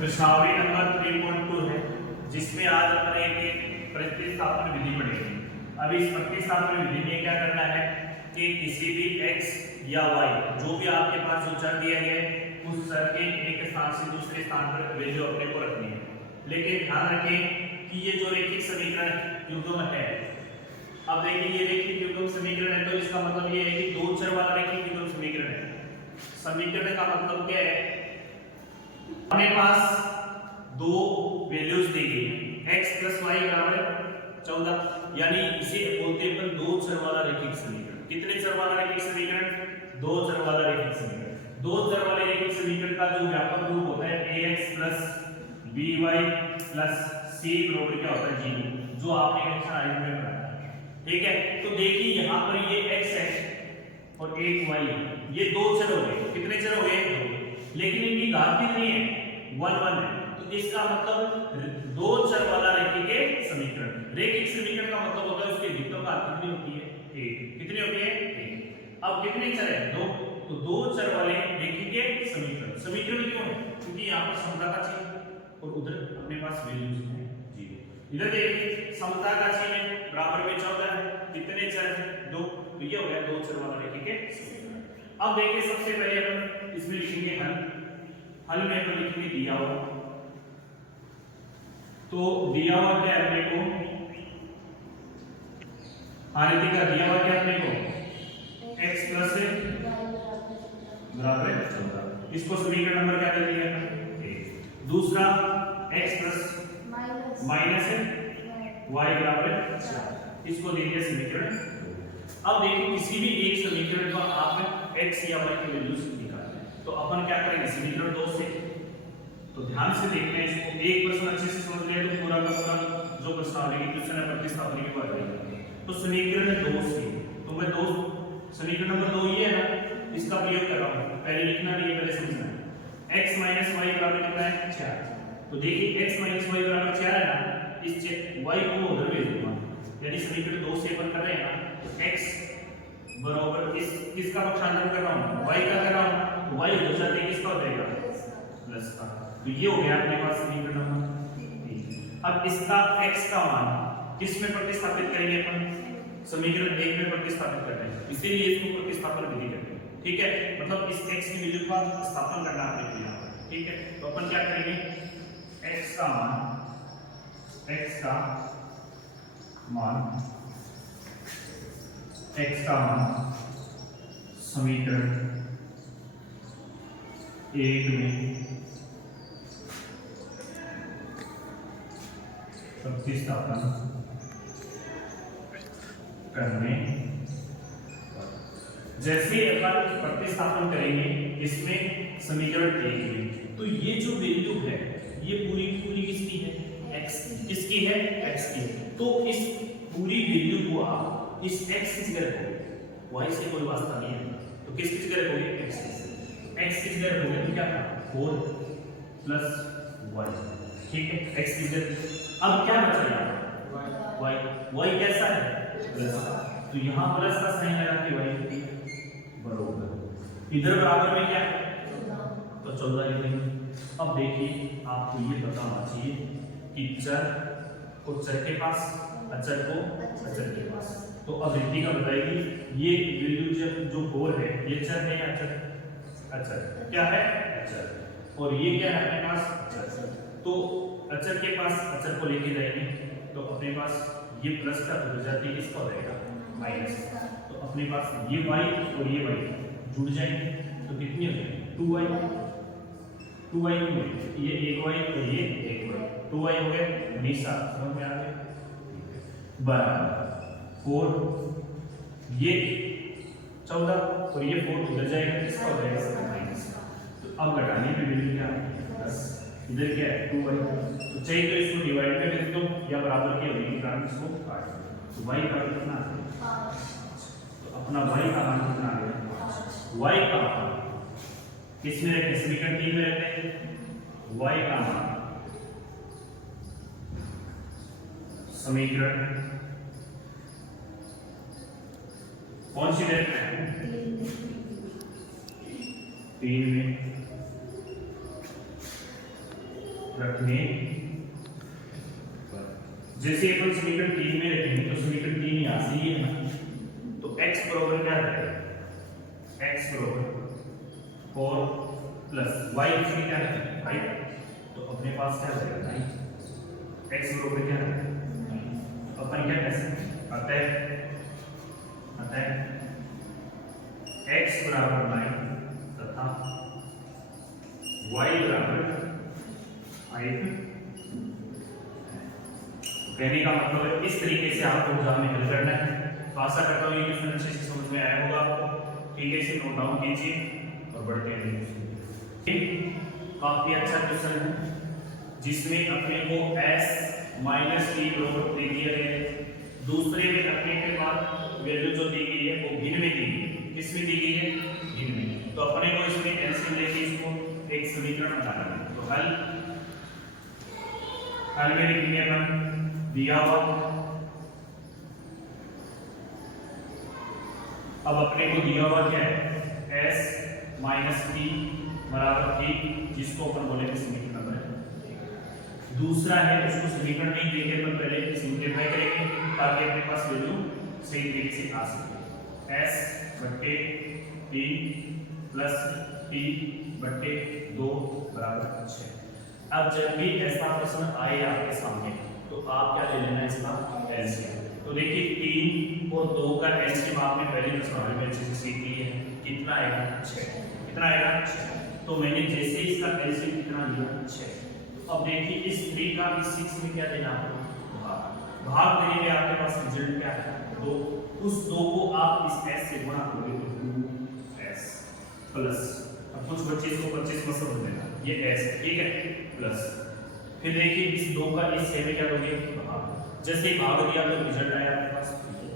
प्रश्नावली नंबर 3.2 है, जिसमें आज अपन एक प्रतिस्थापन विधि पढ़ेंगे। अब इस प्रतिस्थापन विधि में क्या करना है कि किसी भी x या y जो भी आपके पास जो चर दिया गया है उस चर के एक स्थान से दूसरे स्थान पर वैल्यू अपने को रखनी है। लेकिन ध्यान रखें कि ये जो रैखिक समीकरण युग्म है, अब देखिए ये रैखिक युग्म समीकरण है तो इसका मतलब ये है कि दो चर वाला रैखिक युग्म समीकरण है। समीकरण का मतलब क्या है, हमारे पास दो वैल्यूज दी गई है x + y = 14, यानी इसे बोलते हैं अपन दो चर वाला रैखिक समीकरण। कितने चर वाला रैखिक समीकरण? दो चर वाला रैखिक समीकरण। दो चर वाले रैखिक समीकरण का जो व्यापक रूप होता है ax + by + c बराबर क्या होता है 0, जो आपने कक्षा 8 में पढ़ा है। ठीक है, तो देखिए यहां पर ये x है और एक y है, ये दो चर हो गए। कितने चर हो गए? दो। लेकिन इनकी घात कितनी है? 1 1 है। तो इसका मतलब दो चर वाला रैखिक समीकरण। रैखिक समीकरण का मतलब होता है उसकी अधिकतम घात कितनी होती है? 1। कितनी होती है? 1। अब कितने चर है? दो। तो दो चर वाले रैखिक समीकरण। समीकरण क्यों है? क्योंकि यहां पर समता का चिन्ह और उधर अपने पास वैल्यूज है 0। इधर देखिए समता का चिन्ह है, बराबर में 14 है। कितने चर है? दो। तो ये हो गया दो चर वाला रैखिक समीकरण। अब देखिए सबसे पहले अपन इसमें लिखेंगे हल। हल में अपन लिखेंगे दिया हुआ, तो दिया हुआ क्या है अपने को? आरती का दिया हुआ क्या अपने को? x + बराबर 14। इसको समीकरण नंबर क्या दे दिया है? 1। दूसरा x + y बराबर 4, इसको दे दिया समीकरण 2। अब देखिए किसी भी एक समीकरण का आप x या y की वैल्यूज निकालना है तो अपन क्या करेंगे? समीकरण 2 से। तो ध्यान से देखना है इसको, एक प्रश्न अच्छे से समझ लिया तो पूरा का पूरा जो प्रश्नावली की क्वेश्चन है प्रतिस्थापन की बात करेंगे। तो समीकरण 2 से, तो मैं दो समीकरण नंबर 2 ये है ना, इसका प्रयोग कर रहा हूं। पहले लिखना नहीं है, पहले समझना है। x - y बराबर कितना है? 4। तो देखिए x - y बराबर 4 है ना, इस y को उधर भेज दूंगा, यानी समीकरण 2 से अपन कर रहे हैं ना, तो x बराबर इस किसका पक्षांतर कर रहा हूं? y का कर रहा हूं, तो y हो जाते किसका हो जाएगा? प्लस का। तो ये हो गया अपने पास समीकरण नंबर 3। अब इसका x का मान किस में प्रतिस्थापित करेंगे अपन? समीकरण 1 में प्रतिस्थापित करते हैं, इसीलिए इसको प्रतिस्थापन विधि कहते हैं। ठीक है, मतलब इस x की वैल्यू का स्थापन करना आपने किया। ठीक है, तो अपन क्या करेंगे? x का मान समीकरण 1 में प्रतिस्थापन करने, जैसे अपन प्रतिस्थापन करेंगे इसमें समीकरण 1 में, तो ये जो वैल्यू है ये पूरी की पूरी किसकी है? x। किसकी है? x की। तो इस पूरी वैल्यू को आप इस x की जगह रखोगे, y से कोई वास्ता नहीं है, तो किसकी जगह रखोगे? x की जगह रखोगे तो क्या था? 4 + y। ठीक है, x की जगह अब क्या बचेगा? y कैसा है? प्लस। तो यहां प्लस का साइन लगा के y की बराबर, इधर बराबर में क्या है? तो 14 लिखेंगे। अब देखिए आपको ये पता होना चाहिए कि चर को चर के पास, अचर को अचर के पास। तो अब रितिका बताएगी ये वैल्यू जो 4 है ये चर है या अचर? अचर। क्या है? अचर। और ये क्या है अपने पास? अचर। तो अचर के पास अचर को लेके जाएंगे तो अपने पास ये प्लस का विजाती किसका हो जाएगा? माइनस। तो अपने पास ये y और ये y जुड़ जाएंगे तो कितनी हो जाएगी? 2y ये एक y और ये एक y, 2y हो गए। हमेशा समझ में आ गए बराबर 4, ये 14 और ये 4 उधर जाएगा, किसका हो जाएगा? माइनस। तो अब घटाने पे वैल्यू क्या है? 10। इधर क्या है? 2y। तो चाहिए तो इसको डिवाइड में लिख दो या बराबर के होगी, कारण इसको काट दो। तो y का कितना आ गया? 5। तो अपना y का मान कितना आ गया? 5। y का मान किसमें रखते हैं? समीकरण 3 में रखते हैं। y का मान समीकरण कौन सी रखते हैं? 3 में रखने। जैसे अपन समीकरण 3 में रखेंगे तो समीकरण 3 यहां से ये है ना, तो x बराबर क्या रहेगा, x बराबर 4 प्लस y इसमें क्या है 5, तो अपने पास क्या रहेगा 9, x बराबर क्या है 9। अपन क्या कह सकते हैं, अतः x बराबर 9 तथा y बराबर 5। कहने का मतलब है इस तरीके से आपको एग्जाम में हल करना है। तो आशा करता हूँ ये क्वेश्चन अच्छे से समझ में आया होगा आपको। ठीक है, इसे नोट डाउन कीजिए और बढ़ते हैं। काफी अच्छा क्वेश्चन है जिसमें अपने को s माइनस टी बराबर दे दिया गया है। दूसरे में रखने के बाद वैल्यू जो दी गई है वो भिन्न में दी गई है। किस में दी गई है, भिन्न में। तो अपने को इसमें एलसीएम लेके इसको एक समीकरण बनाना है। तो हल में लिखेंगे अपन दिया हुआ, अब अपने को दिया हुआ क्या है s माइनस टी बराबर 1, जिसको अपन बोलेंगे समीकरण नंबर। दूसरा है उसको समीकरण नहीं देंगे तो पहले सिंपलीफाई करेंगे ताकि अपने पास वैल्यू सही तरीके से आ सके। s बट्टे टी प्लस टी बट्टे 2 बराबर 6। अब जब भी ऐसा प्रश्न आए आपके सामने तो आप क्या ले लेना इसका एलसीएम। तो देखिए 3 और 2 का एलसीएम आपने पहले जो सवाल में अच्छे से सीख लिया है। कितना आएगा 6, कितना आएगा 6। तो मैंने जैसे इसका एलसीएम कितना लिया 6। अब देखिए इस 3 का इस 6 में क्या देना है, भाग देने में आपके पास रिजल्ट क्या है 2। उस 2 को आप इस s से गुणा करोगे तो 2s प्लस, अब कुछ 25 को 25 में सब देना, ये s ठीक है प्लस। फिर देखिए इस 2 का इस 6 में क्या दोगे भाग। जैसे ही भाग दिया तो रिजल्ट आया आपके पास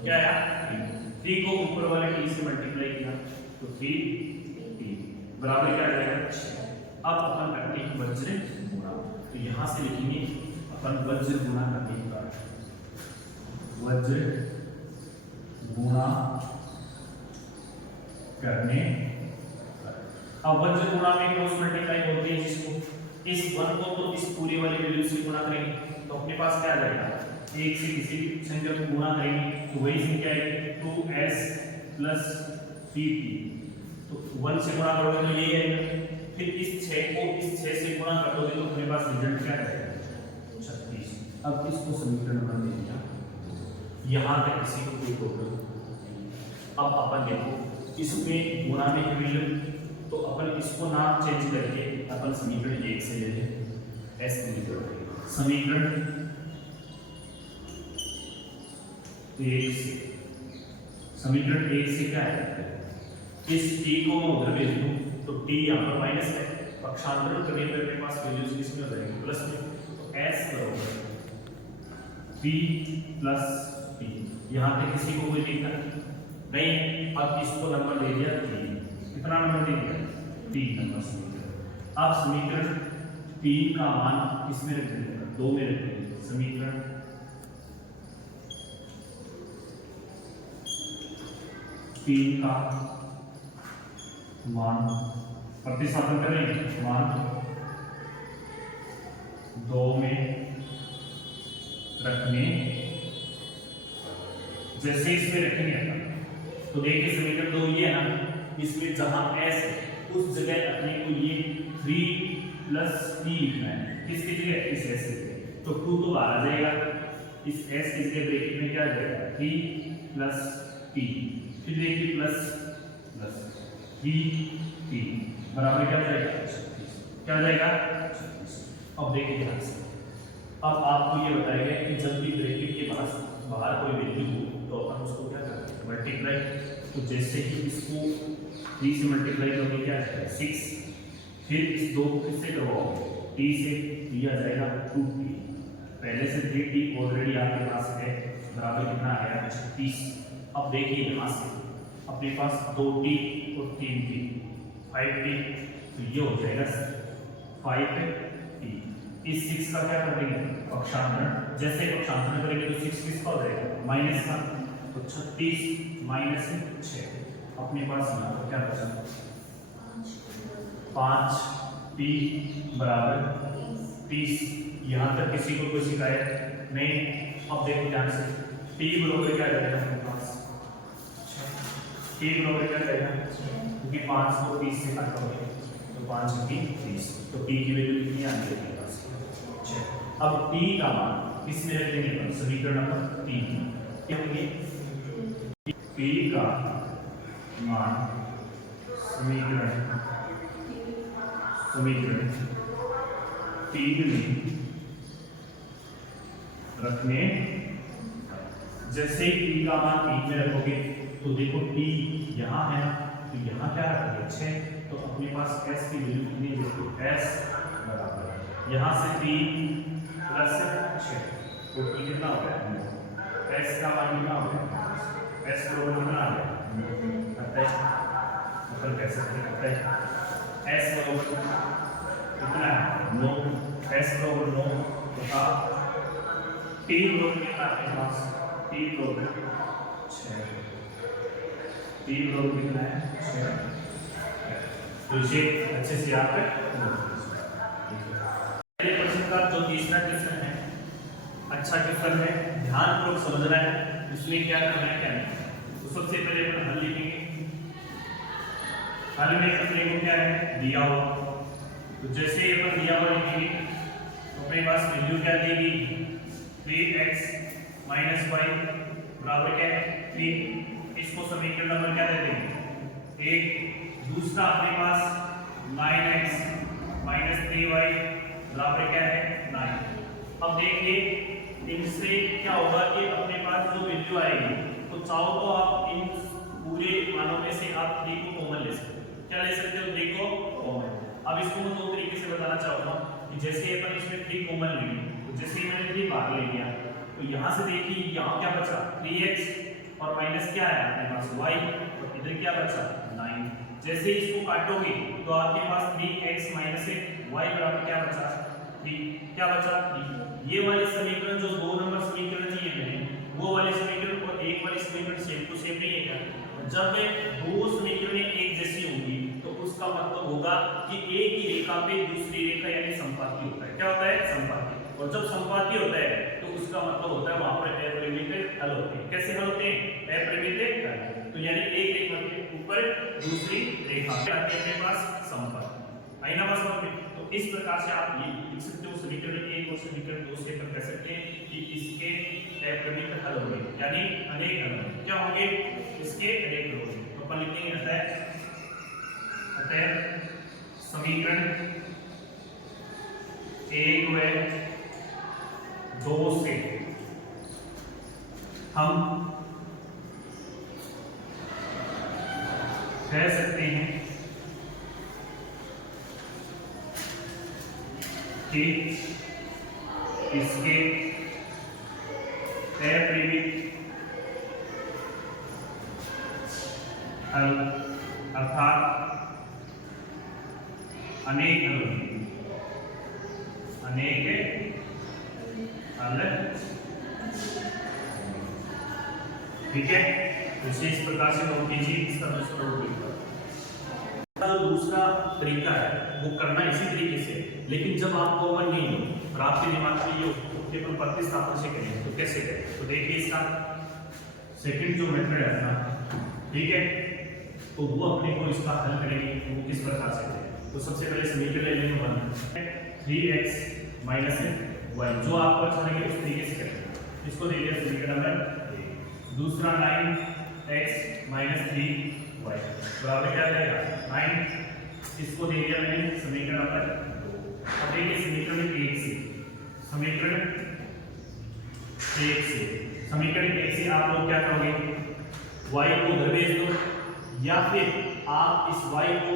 क्या आया 3 को ऊपर वाले t से मल्टीप्लाई किया तो 3t बराबर क्या आ जाएगा 6। अब अपन करते हैं वज्र गुणा। तो यहां से लिखेंगे अपन वज्र गुणा करने का, वज्र गुणा करने। अब वज्र गुणा में क्रॉस मल्टीप्लाई होती है, जिसको इस 1 को तो इस पूरी वाली वैल्यू से गुणा करेंगे तो अपने पास क्या आ जाएगा, 1 से किसी संख्या को गुणा करेंगे तो वही संख्या आएगी 2s प्लस 3t। तो 1 से गुणा करोगे तो ये आएगा। फिर इस 6 को इस 6 से गुणा कर दोगे तो अपने पास रिजल्ट क्या आएगा 36। अब इसको समीकरण नंबर दे दिया, यहां तक किसी को कोई प्रॉब्लम। अब अपन देखो इसमें गुणा में वैल्यू तो अपन इसको नाम चेंज करके अपन समीकरण 1 से ले लें। s समीकरण 1 से, समीकरण 1 से क्या है, इस t को मैं उधर भेज दूं तो t यहां पर माइनस है, पक्षांतरण करने पर अपने पास वैल्यूज किसमें हो जाएगी प्लस में। तो s बराबर p प्लस t, यहां तक किसी को कोई दिक्कत नहीं। अब इसको नंबर दे दिया 3, कितना नंबर दे दिया 3 नंबर समीकरण। अब समीकरण 3 का मान किसमें रख देंगे 2 में रख देंगे। समीकरण 3 का मान प्रतिस्थापन करेंगे, मान 2 में रखने। जैसे इसमें रखेंगे अपन तो देखिए समीकरण 2 ये है ना, इसमें जहां s उस जगह अपने को ये 3 प्लस t लिखना है। किसकी जगह इस s की, तो 2 तो बाहर आ जाएगा, इस s की जगह ब्रैकेट में क्या आ जाएगा 3 प्लस t। फिर देखिए प्लस प्लस 3t बराबर क्या जाएगा 36, क्या जाएगा 36। अब देखिए ध्यान से, अब आपको ये बताया गया कि जब भी ब्रैकेट के बाहर कोई वैल्यू हो तो अपन उसको क्या करते हैं मल्टीप्लाई। तो जैसे ही इसको 3 से मल्टीप्लाई करोगे क्या आएगा 6, फिर इस 2 को किससे करवाओगे t से, ये आ जाएगा 2t। पहले से 3t ऑलरेडी आपके पास है, बराबर कितना आया 36। अब देखिए यहाँ से अपने पास 2t और 3t 5t, तो ये हो जाएगा 5t। इस 6 का क्या कर देंगे पक्षांतरण, जैसे पक्षांतरण करेंगे तो 6 किसका हो जाएगा माइनस का, तो 36 माइनस 6 अपने पास यहाँ पर क्या बचा 5t बराबर 30। यहाँ तक किसी को कोई शिकायत नहीं। अब देखो ध्यान से, t बराबर क्या रहेगा हमारे पास, t बराबर क्या रहेगा, क्योंकि 5 को 30 से काटोगे तो 5 की 30, तो t की वैल्यू कितनी आ गई हमारे पास 6। अब t का मान किसमें रख देंगे अपन, समीकरण नंबर 3 में क्या होंगे, t का मान समीकरण 3 में रखने, जैसे ही t का मान 3 में रखोगे तो देखो t यहाँ है ना, तो यहाँ क्या रखोगे 6, तो अपने पास s की वैल्यू कितनी है, देखो s बराबर यहाँ से 3 प्लस 6, तो t कितना हो गया, s का मान कितना हो गया, s बराबर कितना आ गया, मतलब कैसे करते हैं, s बराबर कितना है 9, s बराबर 9 तथा t बराबर कितना है पास, t बराबर 6, t बराबर कितना है 6, तो इसे अच्छे से याद कर। प्रश्न का जो तीसरा क्वेश्चन है, अच्छा क्वेश्चन है, ध्यानपूर्वक समझना है, इसमें क्या करना है क्या नहीं। तो सबसे पहले अपन हल लिखेंगे, हल में अपने को क्या है दिया हुआ, तो जैसे ही अपन दिया हुआ लिखेंगे तो अपने पास वैल्यू क्या देगी 3x - y बराबर क्या है 3, इसको समीकरण नंबर क्या दे देंगे 1। दूसरा अपने पास 9x - 3y बराबर क्या है 9। अब देखिए इनसे क्या होगा कि अपने पास जो वैल्यू आएगी, तो चाहो तो आप इन पूरे मानों में से आप 3 को कॉमन ले सकते हो, क्या ले सकते हो 3 को कॉमन। अब इसको मैं दो तरीके से बताना चाहूंगा कि जैसे अपन इसमें 3 कॉमन लेंगे, तो जैसे ही मैंने 3 बाहर ले लिया, तो यहाँ से देखिए यहाँ क्या बचा 3x और माइनस क्या है अपने पास y, और इधर क्या बचा 9। जैसे ही इसको काटोगे तो आपके पास 3x - y बराबर क्या बचा 3, क्या बचा 3। ये वाले समीकरण जो 2 नंबर समीकरण दिए मैंने, वो वाले समीकरण और एक वाले समीकरण सेम टू सेम नहीं है क्या, जब दो समीकरण एक जैसी होंगी तो उसका मतलब होगा कि एक ही रेखा पे दूसरी रेखा यानी संपाती होता है, क्या होता है संपाती, और जब संपाती होता है तो उसका मतलब होता है वहां पर अपरिमित हल होते हैं। कैसे हल होते हैं, अपरिमित हल, तो यानी एक रेखा के ऊपर दूसरी रेखा अपने पास संपाती आई ना बस में। तो इस प्रकार से आप ये लिख सकते हो समीकरण 1 और समीकरण 2 से कर सकते हैं कि इसके अपरिमित हल होंगे, यानी अनेक हल होंगे, क्या होंगे इसके अनेक हल होंगे। तो अपन लिखेंगे अतः समीकरण 1 व 2 से हम कह सकते हैं कि इसके अपरिमित हल अर्थात अनेक हल, अनेक हल, ठीक है। इसे इस प्रकार से नोट कीजिए, इसका दूसरा रूप दूसरा तरीका है वो करना इसी तरीके से, लेकिन जब आप कॉमन नहीं हो और आपके दिमाग में ये हो कि अपन प्रतिस्थापन से करें तो कैसे करें, तो देखिए इसका सेकंड जो मेथड है अपना, ठीक है, तो वो अपने को इसका हल करेंगे वो किस प्रकार से करें। तो सबसे पहले समीकरण ले लेंगे 3x - y, जो आपको अच्छा लगे उस तरीके से करें। इसको दे दिया समीकरण नंबर, दूसरा 9x - 3y बराबर क्या रहेगा 9, इसको दे दिया मैंने समीकरण नंबर 2। अब देखिए समीकरण 1 से, समीकरण 1 से आप लोग क्या करोगे, y को उधर भेज दो, या फिर आप इस y को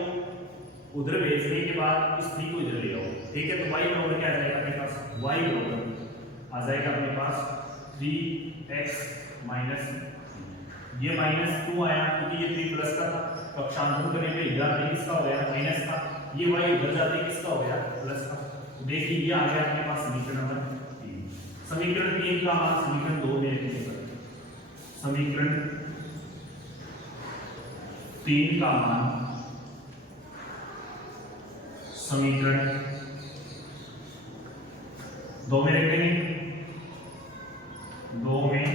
उधर भेजने के बाद इस 3 को इधर ले आओ, ठीक है। तो y बराबर क्या आ जाएगा अपने पास, y बराबर आ जाएगा अपने पास 3x - ये -2 आया क्योंकि ये 3 प्लस का था, पक्षांतर करने पे इधर आते किसका हो गया माइनस का, ये y उधर जाते किसका हो गया प्लस का। तो देखिए ये आ गया अपने पास समीकरण नंबर 3। समीकरण 3 का मान समीकरण 2 में लिखने पर, समीकरण 3 का मान समीकरण 2 में रख देंगे, 2 में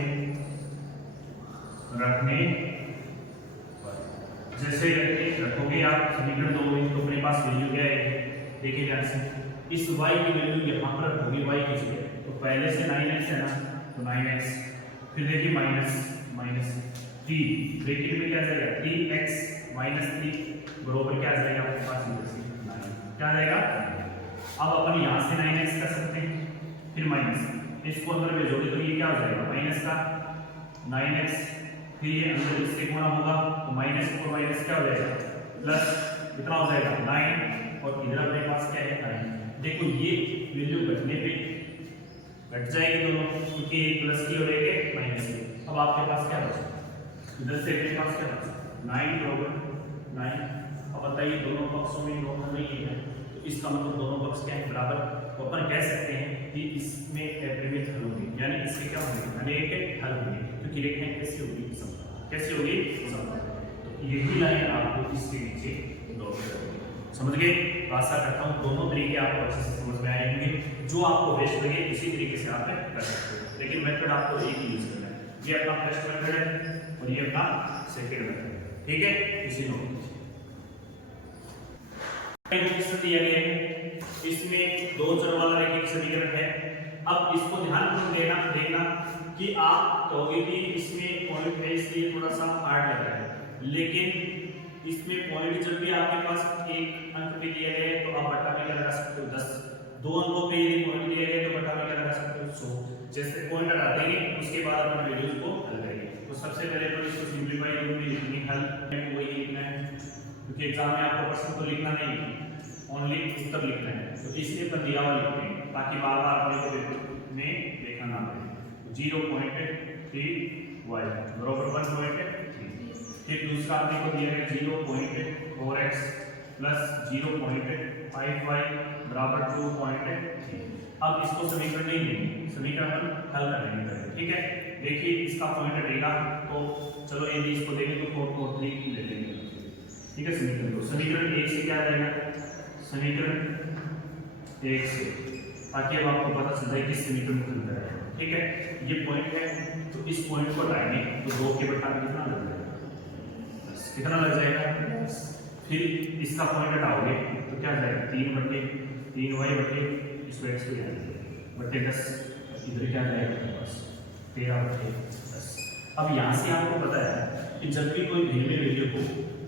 रखने जैसे रखोगे आप समीकरण 2 में तो अपने पास वैल्यू क्या है, देखिए ध्यान से, इस y की वैल्यू यहाँ पर रखोगे y की जगह, तो पहले से 9x है ना, तो 9x, फिर देखिए माइनस 3 ब्रैकेट में क्या आ जाएगा 3x माइनस 3 बराबर क्या आ जाएगा आपके पास इधर से 9, क्या आ जाएगा। अब अपन यहाँ से 9x कर सकते हैं, फिर माइनस इसको अंदर भेजोगे तो ये क्या हो जाएगा माइनस का 9x, फिर ये अंदर इससे गुणा होगा तो माइनस और माइनस क्या हो जाएगा प्लस, कितना हो जाएगा 9, और इधर अपने पास क्या है 9। देखो ये वैल्यू घटने पे घट जाएगी दोनों, क्योंकि एक प्लस की और एक माइनस की। अब आपके पास क्या बचा, इधर से अपने पास क्या बचा 9 बराबर 9। अब बताइए दोनों पक्षों में नॉर्मल नहीं है, तो इसका मतलब दोनों पक्ष क्या है बराबर, तो अपन कह सकते हैं कि इसमें एप्रीमेट हल होंगे, यानी इसके क्या होंगे अनेक हल होंगे, क्योंकि रेखाएं कैसे होगी समता, कैसे होगी समता। तो यही लाइन आपको इसके नीचे ड्रॉ करनी है, समझ गए। आशा करता हूँ दोनों तरीके आपको अच्छे से समझ में आए होंगे, जो आपको बेस्ट लगे उसी तरीके से आप कर सकते हो, लेकिन मेथड आपको एक ही यूज करना है, ये अपना फर्स्ट मेथड है और ये अपना सेकंड मेथड है, ठीक है। इसी नोट दिया गया है, इसमें 2 चर वाला रैखिक समीकरण है। अब इसको ध्यानपूर्वक देखना कि आप कहोगे कि इसमें पॉइंट है इसलिए थोड़ा सा हार्ड लग रहा है, लेकिन इसमें पॉइंट जब भी आपके पास एक अंक पे दिया गया है तो आप बटा में क्या लगा सकते हो 10, 2 अंकों पे यदि पॉइंट दिया गया है तो बटा में क्या लगा सकते हो 100। जैसे पॉइंट हटा देंगे उसके बाद अपन वैल्यूज को हल करेंगे, तो सबसे पहले तो इसको सिंपलीफाई रूप में लिखेंगे, हल में वही लिखना है, क्योंकि एग्जाम में आपको प्रश्न तो लिखना नहीं है, ओनली उत्तर लिखना है, तो इसलिए अपन दिया हुआ लिखते हैं ताकि बार बार अपने को पेपर में देखना ना पड़े। 0.3y बराबर 1.3, फिर दूसरा अपने को दिया गया 0.4x प्लस 0.5y बराबर 2.3। अब इसको समीकरण नहीं लेंगे, समीकरण हल करने का, ठीक है। देखिए इसका पॉइंट हटेगा तो चलो यदि इसको देखें तो 4.3 ले लेंगे, ठीक है। समीकरण 1 से क्या आ जाएगा, समीकरण 1 से, ताकि अब आपको पता चल जाए कि समीकरण को हल करना है, ठीक है। ये पॉइंट है तो इस पॉइंट को हटाएंगे तो 2 के बटा में कितना लग जाएगा, कितना लग जाएगा। फिर इसका पॉइंट हटाओगे तो क्या आ जाएगा 3/3y बटे इसको x पे बटे 10, इधर क्या जाएगा बस 13/10। अब यहाँ से आपको पता है कि जब भी कोई भिन्न वैल्यू हो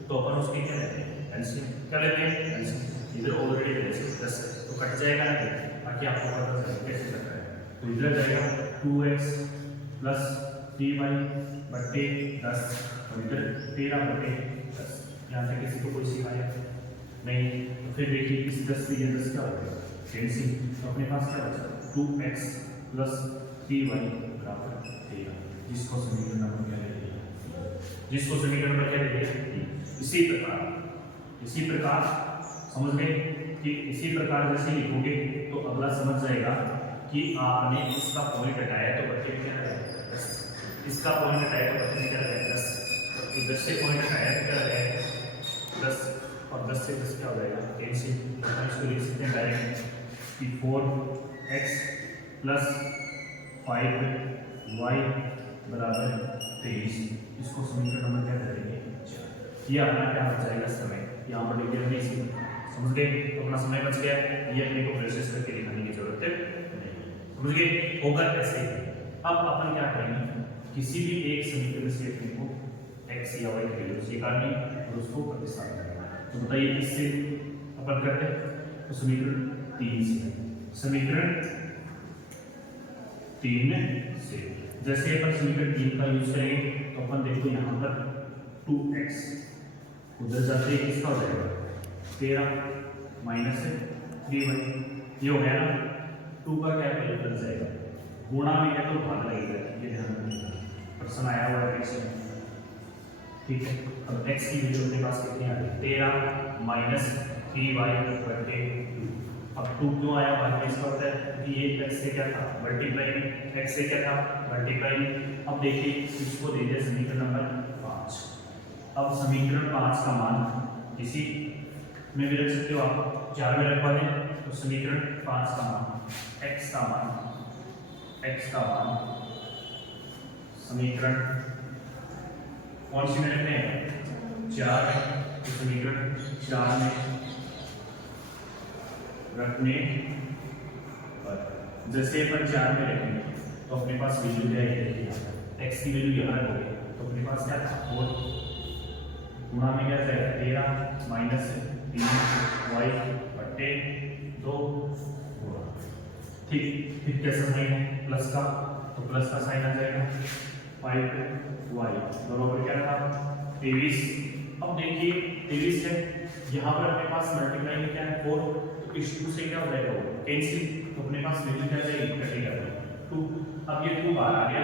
तो अपन उसके क्या लेते हैं एलसीएम, क्या लेते हैं एलसीएम। इधर ऑलरेडी 10 तो कट जाएगा ना, ताकि आपको पता चले कैसे कट रहा है, तो इधर जाएगा 2x प्लस 3y बटे 10 और इधर 13/10। यहाँ से किसी को कोई सिखाया नहीं, तो फिर देखिए इस 10 से ये 10 क्या हो गया कैंसिल, तो अपने पास क्या बचा 2x प्लस 3y बराबर 13, जिसको समीकरण नंबर क्या ले लिया, जिसको समीकरण नंबर क्या ले लिया। इसी प्रकार समझ गए कि इसी प्रकार जैसे लिखोगे तो अगला समझ जाएगा कि आपने इसका पॉइंट हटाया तो बच्चे क्या रहेगा 10, इसका पॉइंट हटाया तो बच्चे क्या रहेगा 10, तो 10 से पॉइंट हटाया तो क्या रहेगा 10, और 10 से 10 क्या हो जाएगा कैंसिल। इसको लिख सकते हैं डायरेक्ट कि 4x प्लस 5y बराबर 23, इसको समीकरण नंबर क्या करेंगे, ये अपना क्या हो जाएगा समय, यहाँ पर लिख दिया इसी, समझ गए। तो अपना समय बच गया, ये अपने को प्रोसेस करके लिखने की जरूरत नहीं, समझ गए। होगा ऐसे अब अपन क्या करेंगे, किसी भी एक समीकरण से अपने को x या y की वैल्यू निकालनी और उसको प्रतिस्थापित करना। तो बताइए इससे अपन करते हैं, तो समीकरण 3 से, समीकरण 3 से जैसे अपन समीकरण 3 का यूज करेंगे तो अपन देखो यहाँ पर 2x उधर जाते ही किसका हो जाएगा 13 माइनस 3y, ये हो गया ना, 2 का क्या वैल्यू बन जाएगा, गुणा में क्या तो भाग लगेगा, ये ध्यान रखना, प्रश्न आया हुआ है x, ठीक है। अब x की वैल्यू अपने पास कितनी आ गई 13 माइनस 3y बटे 2। अब 2 क्यों आया बाद में, इसका होता है कि ये x से क्या था मल्टीप्लाई, x से क्या था मल्टीप्लाई। अब देखिए इसको दे दिया समीकरण नंबर 5। अब समीकरण 5 का मान किसी में भी रख सकते हो आप, 4 में रखवा दें तो समीकरण 5 का मान x का मान समीकरण कौन सी में रखते हैं 4 है, तो समीकरण 4 में रखने पर जैसे अपन 4 में रखेंगे तो अपने पास वैल्यू क्या है, x की वैल्यू यहाँ रखोगे तो अपने पास क्या था 4 गुणा में क्या जाएगा 13 माइनस 3y बटे 2 ठीक। फिर कैसा साइन है प्लस का, तो प्लस का साइन आ जाएगा 5y बराबर क्या था 23। अब देखिए 23 है, यहाँ पर अपने पास मल्टीप्लाई में क्या है 4, तो इस 2 से क्या हो जाएगा कैंसिल, तो अपने पास वैल्यू क्या जाएगी कटेगा 2। अब ये 2 बाहर आ गया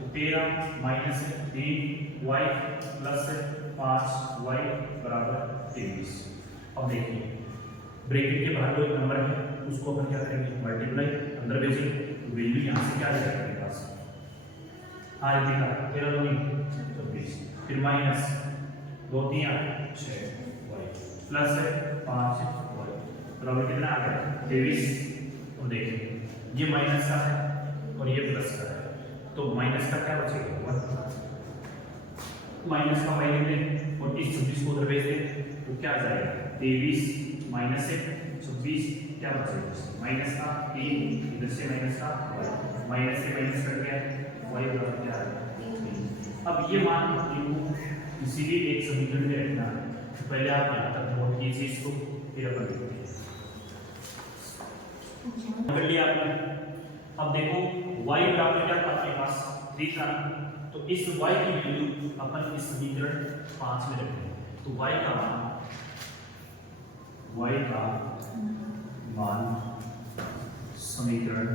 तो 13 माइनस 3y प्लस 5y बराबर 23। अब देखिए ब्रैकेट के बाहर कोई नंबर है उसको अपन क्या करेंगे मल्टीप्लाई अंदर भेजेंगे, तो वैल्यू यहाँ से क्या आ जाएगा अपने पास आ जाएगा 13 दूनी 24, फिर माइनस 2 3 6y प्लस 5y बराबर कितना आ गया 23। तो देखिए ये माइनस का है और ये प्लस का है, तो माइनस का क्या बचेगा 1, माइनस का y लेते और इस 26 को उधर भेज दें तो क्या आ जाएगा 23 माइनस 26 क्या बचेगा माइनस का 3, इधर से माइनस का माइनस से माइनस कट गया y बराबर क्या आ गया। अब ये मान इनको किसी भी एक समीकरण में रखना है, तो पहले आप यहाँ तक नोट कीजिए इसको, फिर अपन देखते हैं कर लिया आपने। अब देखो y बराबर क्या था अपने पास 3 था, तो इस y की वैल्यू अपन इस समीकरण 5 में रखेंगे, तो y का मान समीकरण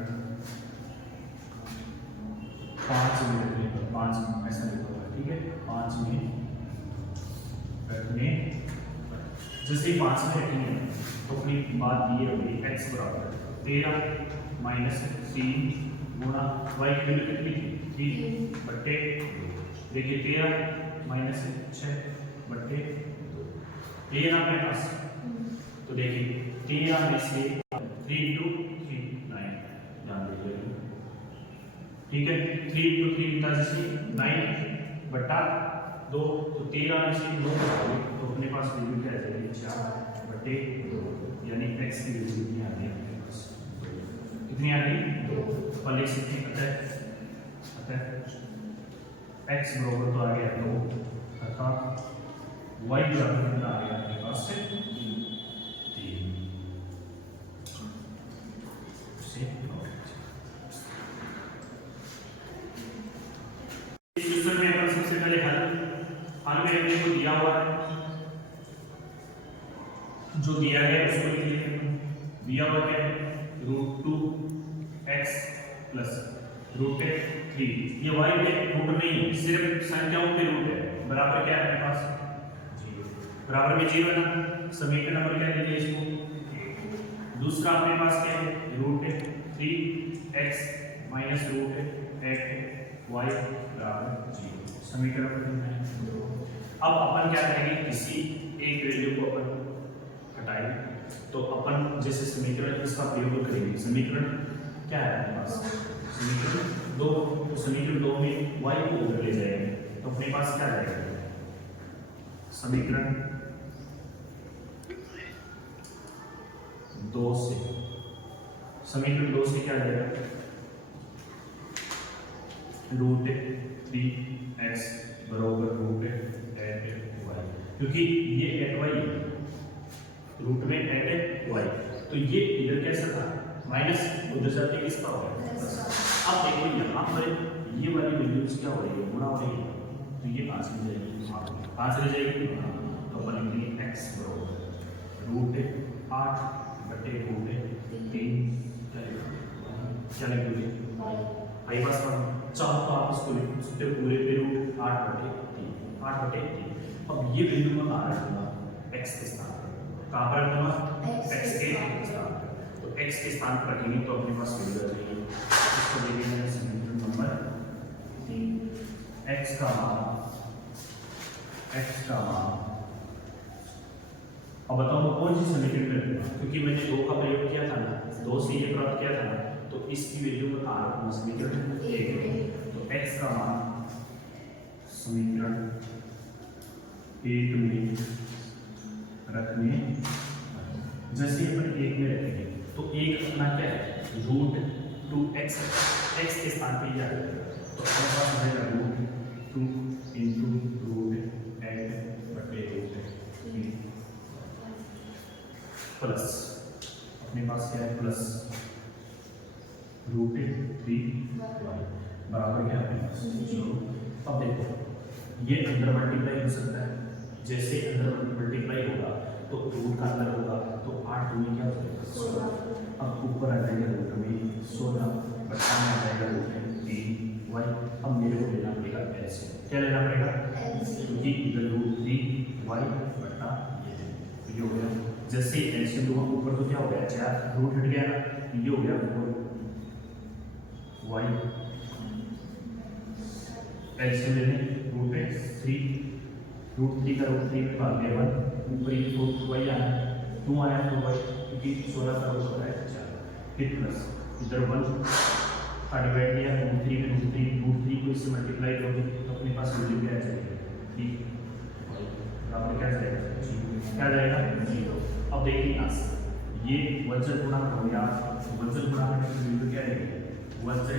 5 में रखने पर 5 में ऐसा लिखा हुआ है, ठीक है 5 में रखने जैसे ही 5 में रखेंगे तो अपनी बात ये होगी x बराबर 13 माइनस 3 गुणा y की वैल्यू कितनी थी 3 बटे, देखिए 13 माइनस 6 बटे 13 अपने पास, तो देखिए 13 में से 3 into 3 9 ध्यान दीजिए, ठीक है 3 into 3 था जैसे 9 बटा 2, तो 13 में से 9 घटाओगे तो अपने पास वैल्यू क्या आ जाएगी 4 बटे 2, यानी x की वैल्यू कितनी आ गई अपने पास कितनी आ गई 2। पहले से अतः x बराबर तो आ गया 2 तथा y बराबर कितना आ गया अपने पास से 3। इस क्वेश्चन में अपन सबसे पहले हल में हमने को दिया हुआ है, जो दिया है उसको लिख लेंगे। दिया हुआ क्या है √2x प्लस √3, ये y पे रूट नहीं है, सिर्फ संख्याओं पे रूट है, बराबर क्या है अपने पास 0, बराबर में 0 है ना, समीकरण नंबर क्या लिखिए इसको। दूसरा अपने पास क्या है √3x माइनस √8y बराबर 0, समीकरण नंबर है। अब अपन क्या करेंगे किसी एक वैल्यू को अपन हटाएंगे, तो अपन जैसे समीकरण इसका प्रयोग करेंगे, समीकरण क्या है अपने पास समीकरण 2, तो समीकरण 2 में y को उधर ले जाएंगे तो अपने पास क्या जाएगा समीकरण 2 से, समीकरण 2 से क्या जाएगा √3x बराबर √8y, क्योंकि ये 8y है रूट में 8y, तो ये इधर कैसा था माइनस उधर जाके किसका हो गया। अब देखो यहाँ पर ये वाली वैल्यूज क्या हो रही है गुणा हो रही है, तो ये 5 में जाएगी 5 रह जाएगी, तो अपन लिखेंगे x बराबर √8 बटे √3 क्या लिखोगे आई पास पर चाहो तो आप इसको लिख सकते हो पूरे पे √8 बटे 3। अब ये वैल्यू में कहाँ रखूंगा x के स्थान पर, कहाँ पर रखूंगा x के स्थान पर, तो x के स्थान पर रखेंगे तो अपने पास वैल्यू आ जाएगी, इसको देखेंगे समीकरण नंबर 3, x का मान अब बताओ मैं कौन सी समीकरण में रखूंगा, क्योंकि मैंने 2 का प्रयोग किया था ना, 2 से ये प्राप्त किया था ना, तो इसकी वैल्यू में कहाँ रखूंगा, समीकरण 1 में। तो x का मान समीकरण 1 में रखने, जैसे अपन 1 में रखेंगे तो 1 अपना क्या है, √2x, x के स्थान पे ये आ जाएगा, तो हमारे पास रहेगा √2 इंटू √8/√3 प्लस अपने पास क्या है, प्लस √3y बराबर क्या है अपने पास 0। अब देखो ये अंदर मल्टीप्लाई हो सकता है, जैसे अंदर मल्टीप्लाई होगा तो रूट का अंदर होगा, तो 8 दूनी क्या हो जाएगा 16। अब ऊपर आ जाएगा √16, बचा में आ जाएगा √3y। अब मेरे को लेना पड़ेगा एलसीएम, क्या लेना पड़ेगा, क्योंकि इधर √3y बटा ये हो गया, जैसे एलसीएम दूंगा ऊपर तो क्या हो गया 4, रूट हट गया ना, ये हो गया 4y, एलसीएम लेने √3 का √3 में भाग दिया 1, ऊपर ये 2y आया 2 आया 2y, क्योंकि 16 का रूट होता है 4, फिर प्लस इधर 1 का डिवाइड किया √3 में √3 को इससे मल्टीप्लाई करोगे तो अपने पास वैल्यू क्या आ जाएगी, बराबर क्या जाएगा, क्या जाएगा 0। अब देखिए यहाँ से ये वज्र गुणा हो गया, वज्र गुणा करने की वैल्यू क्या रहेगी, वज्र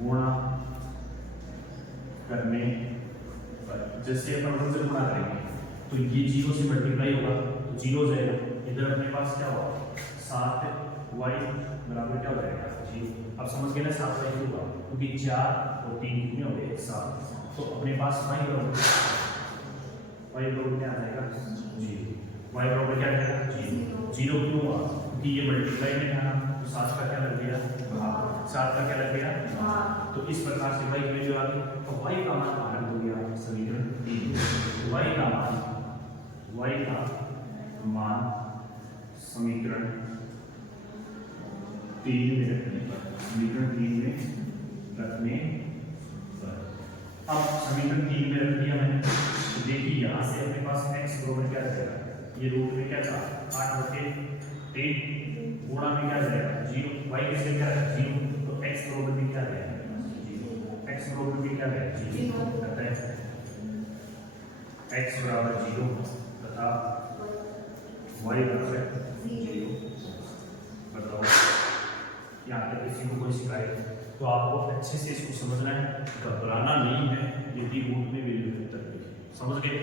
गुणा करने पर जैसे अपन वज्र गुणा करेंगे तो ये 0 से मल्टीप्लाई होगा तो 0 हो जाएगा, इधर अपने पास क्या होगा 7y बराबर क्या हो जाएगा 0। अब समझ गए ना 7y क्यों हुआ, क्योंकि 4 और 3 कितने हो गए 7, तो अपने पास y बराबर क्या आ जाएगा 0, y बराबर क्या आ जाएगा 0 क्यों हुआ, क्योंकि ये मल्टीप्लाई में था तो 7 का क्या लग गया भाग, 7 का क्या लग गया भाग, तो इस प्रकार से y की वैल्यू आ गई। तो y का मान आरंभ हो गया समीकरण 3, y का मान समीकरण 3 में रखने पर, समीकरण 3 में रखने पर, अब समीकरण 3 में रख दिया मैंने, तो देखिए यहाँ से अपने पास x बराबर क्या रहेगा, ये रूट में क्या था 8/3 गुणा में क्या जाएगा 0, y के से क्या है 0, तो x बराबर भी क्या रहेगा 0, x बराबर भी क्या रहेगा 0 कहता है x बराबर 0 तथा y बराबर 0। बताओ यहाँ तक किसी को कोई शिकायत, तो आपको अच्छे से इसको समझना है, घबराना नहीं है यदि रूट में वैल्यू बेहतर है, समझ गए।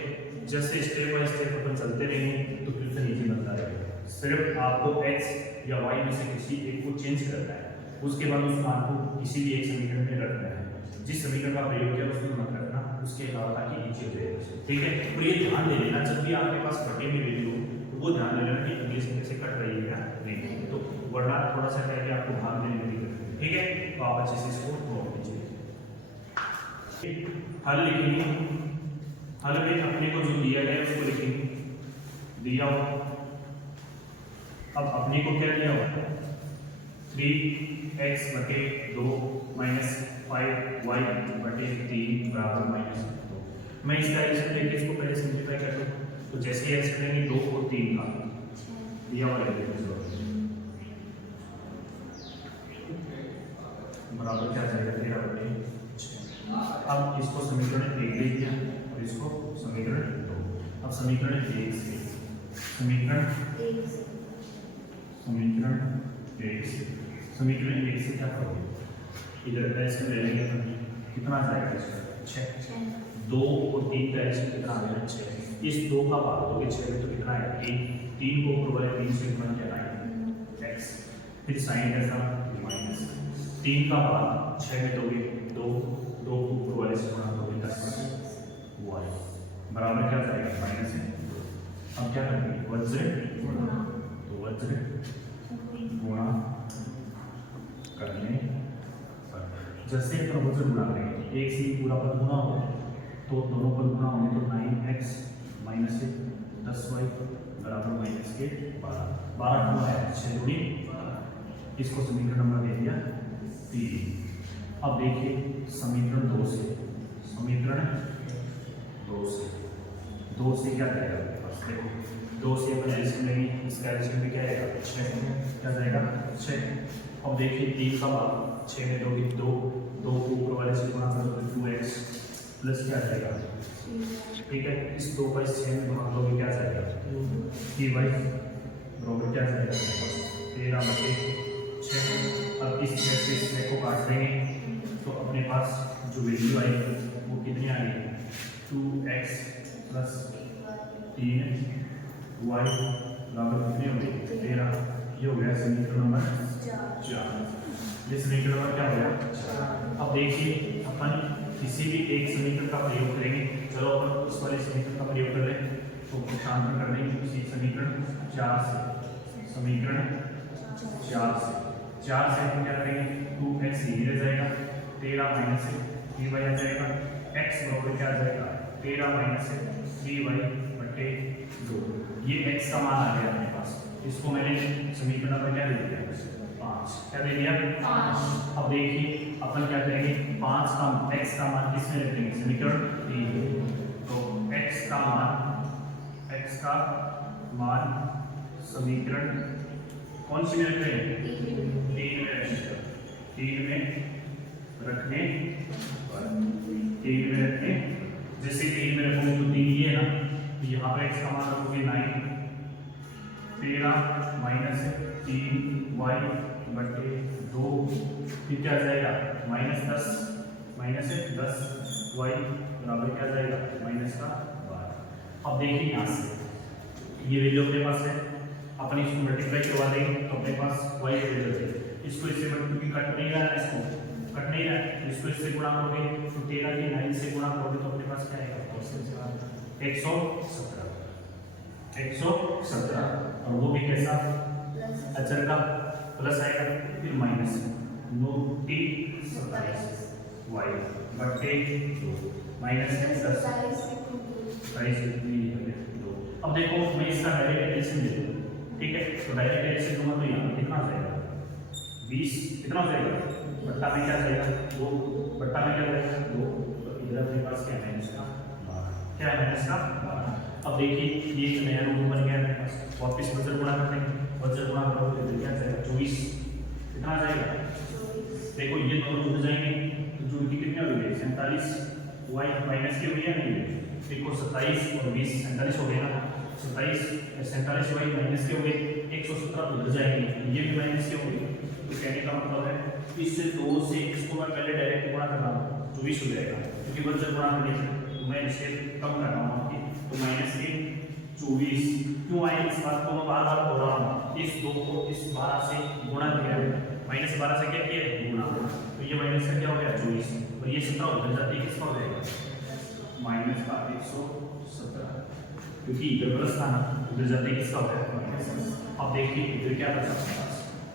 जैसे स्टेप बाय स्टेप अपन चलते रहेंगे तो क्वेश्चन इजी बनता रहेगा, सिर्फ आपको x या y में से किसी एक को चेंज करना है, उसके बाद उस मान को किसी भी एक समीकरण में रखना है, जिस समीकरण का प्रयोग किया उसमें मत रखना, उसके अलावा ताकि नीचे हो जाए, ठीक है। और ये ध्यान दे लेना जब भी आपके पास बटे में वैल्यू हो तो वो ध्यान दे लेना कि अगले से कैसे कट रही है या नहीं, तो वरना थोड़ा सा क्या है कि आपको भाग देने में दिक्कत, ठीक है। तो आप अच्छे से इसको नोट कीजिए। हल लिखेंगे, हल में अपने को जो दिया गया उसको लिखेंगे, दिया हुआ, अब अपने को क्या दिया हुआ 3x/2 - 5y/3 बराबर -2। मैं इसका एल्सियम लेके इसको पहले सिंपलीफाई कर दूं, तो जैसे ही एल्सियम लेंगे 2 और 3 का दिया हुआ है बराबर क्या जाएगा 13/6। अब इसको समीकरण 1 ले लिया और इसको समीकरण 2। अब समीकरण 1 से समीकरण 1 से क्या करोगे, इधर का एल्सियम ले लेंगे तो कितना जाएगा इसका 6, 2 और 3 का एल्सियम कितना आ गया 6, इस 2 का भाग दोगे 6 में तो कितना है 3 को ऊपर वाले 3 से गुणा किया x, फिर साइन कैसा माइनस 3 का भाग 6 में दोगे 2 को ऊपर वाले से गुणा दोगे 10 y बराबर क्या जाएगा माइनस है। अब क्या करेंगे वज्र गुणा करने पर, जैसे अपन वज्र गुणा करेंगे एक से पूरा पद गुणा हो तो दोनों पद गुणा होंगे तो 9x - 10y बराबर -12 12 है 6 दूनी 12, इसको समीकरण नंबर दे दिया 3। अब देखिए समीकरण 2 से क्या करेगा पास। देखो 2 से अपन एलसीएम लेंगे, इसका एलसीएम भी क्या आएगा 6, क्या जाएगा 6। अब देखिए 3 का भाग 6 में 2 की 2, 2 को ऊपर वाले से गुणा कर दो 2x प्लस क्या जाएगा, ठीक है। इस 2 का इस 6 में भाग दोगे क्या जाएगा 3y बराबर क्या जाएगा 13/6। अब इस 6 से इस 6 को काट देंगे तो अपने पास जो वैल्यू आएगी वो कितनी आ रही है 2x प्लस 3y बराबर कितनी होगी 13। ये हो गया समीकरण नंबर 4। ये समीकरण नंबर क्या हो गया। अब देखिए अपन किसी भी एक समीकरण का प्रयोग करेंगे। चलो अपन उस वाले समीकरण का प्रयोग कर रहे हैं तो शांत कर देंगे किसी समीकरण 4 से। समीकरण 4 से हम क्या करेंगे 2x ये रह जाएगा 13 माइनस 3y आ जाएगा। x बराबर क्या आ जाएगा 13 माइनस 3y/2। ये x का मान आ गया अपने पास। इसको मैंने समीकरण नंबर क्या दे दिया 5। क्या दे दिया 5। अब देखिए अपन क्या करेंगे 5 का x का मान किस में रखेंगे समीकरण 3। तो x का मान समीकरण कौन सी में रखेंगे 3 में रखेंगे। 3 में रखने जैसे 3 में रखोगे तो 3 ये है ना, तो यहाँ पर x का मान रखोगे 9 13 माइनस 3y/2 फिर क्या जाएगा -10 y बराबर क्या जाएगा -12। अब देखिए यहाँ से ये वैल्यू अपने पास है, अपन इसको मल्टीप्लाई करवा देंगे तो अपने पास y वैल्यू है। इसको इससे मल्टीप्लाई कट नहीं रहा है, इसको कट नहीं रहा है, इसको इससे गुणा करोगे तो 13 के 9 से गुणा करोगे तो अपने पास क्या आएगा 117 और वो भी कैसा अचर का प्लस आएगा फिर माइनस 27 y/2 माइनस 2। अब देखो मैं इसका डायरेक्ट एडिशन दे दूं, ठीक है। तो डायरेक्ट एडिशन दूंगा तो यहाँ पे कितना आ जाएगा 20 कितना हो जाएगा बट्टा में क्या जाएगा 2 बट्टा में क्या जाएगा 2। तो इधर अपने पास क्या है इसका 12, क्या है इसका 12। अब देखिए ये एक नया रूल बन गया मेरे पास। वापस वज्र गुणा कर देंगे, वज्र गुणा करोगे तो क्या जाएगा 24 कितना आ जाएगा। देखो ये दोनों जुड़ जाएंगे तो जुड़ के कितने हो गए 47 y माइनस की हुई है नहीं हुई। देखो 27 और 20 47 हो गया ना, 47 y माइनस के हो गए 117 उधर जाएंगे ये भी माइनस के हो गए। तो कहने का मतलब है इससे 2 से इसको मैं पहले डायरेक्ट गुणा कर रहा हूँ 24 हो जाएगा क्योंकि वज्र गुणा करने से तो मैं इसे कम कर रहा हूँ तो -24 क्यों आए इस बात को मैं बार-बार बोल रहा हूँ। इस 2 को इस 12 से गुणा किया है, -12 से क्या किया है गुणा, तो ये माइनस का क्या हो गया 24 और ये 17 उधर जाते ही किसका हो जाएगा -117 क्योंकि इधर प्लस था ना उधर जाते ही किसका हो जाएगा। अब देखिए इधर क्या बचा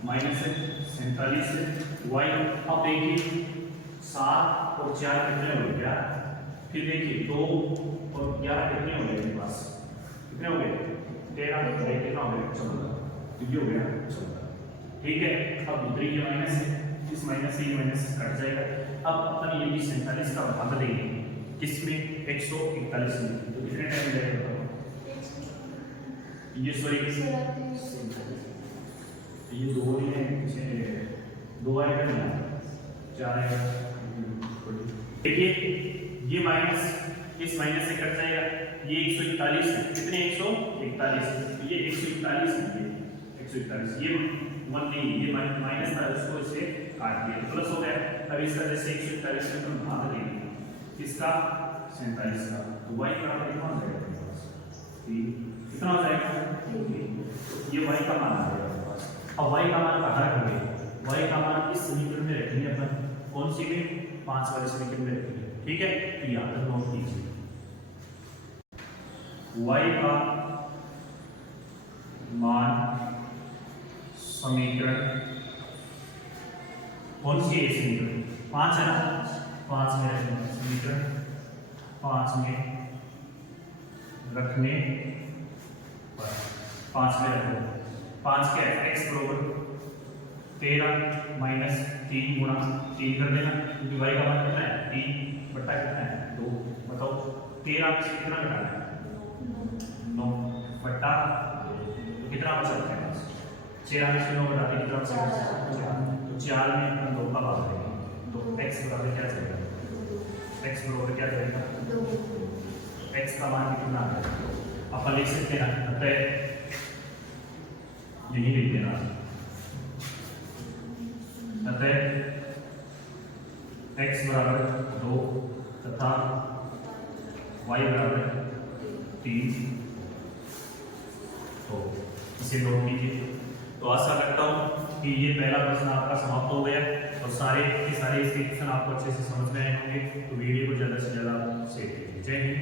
-47 y। अब देखिए 7 और 4 कितने हो गया, फिर देखिए 2 और 11 कितने हो गए मेरे पास कितने हो गए 13 कितना हो गया 14 ये हो गया 14, ठीक है। अब उधर ये माइनस है, इस माइनस से ये माइनस कट जाएगा। अब अपन ये भी 47 का भाग देंगे किसमें 141 में तो कितने टाइम जाएगा ये सॉरी ये 2 ही है 2 आएगा ना 4 आएगा। देखिए ये माइनस इस माइनस से कट जाएगा, ये 141 है कितने 141 ये 141 है 141 ये 1 नहीं ये माइनस था उसको इसे काट दिया प्लस हो गया। अब इसका जैसे 141 में हम भाग देंगे इसका 47 का तो y का कितना हो जाएगा मेरे पास 3 कितना हो जाएगा ये y का मान आ जाएगा मेरे पास। अब y का मान कहाँ रखेंगे y का मान इस समीकरण में रखेंगे अपन कौन सी में 5 वाले समीकरण में रखेंगे, ठीक है। तो यहाँ तक नोट कीजिए y का मान समीकरण कौन सी है समीकरण 5 है ना 5 में रखने समीकरण 5 में रखने पर 5 में रखो 5 क्या है x बराबर 13 माइनस 3 गुणा 3 कर देना क्योंकि y का मान कितना है 3 बट्टा कितना है 2 बताओ 13 से कितना घटाना है 9 बट्टा तो कितना बच सकता है? 6 में से 9 घटाते कितना बचेगा? 4। तो 4 में अपन 2 का भाग देंगे तो x बराबर क्या चलेगा? x बराबर क्या चलेगा? 2। x का मान कितना है? अपन लिख सकते हैं ना, अतः यही लिख देना, अतः x बराबर 2 तथा y बराबर 3। तो इसे नोट कीजिए। तो आशा करता हूँ कि ये पहला प्रश्न आपका समाप्त हो गया और सारे के सारे इसके क्वेश्चन आपको अच्छे से समझ में आए होंगे। तो वीडियो को ज़्यादा से ज़्यादा शेयर कीजिए। जय हिंद।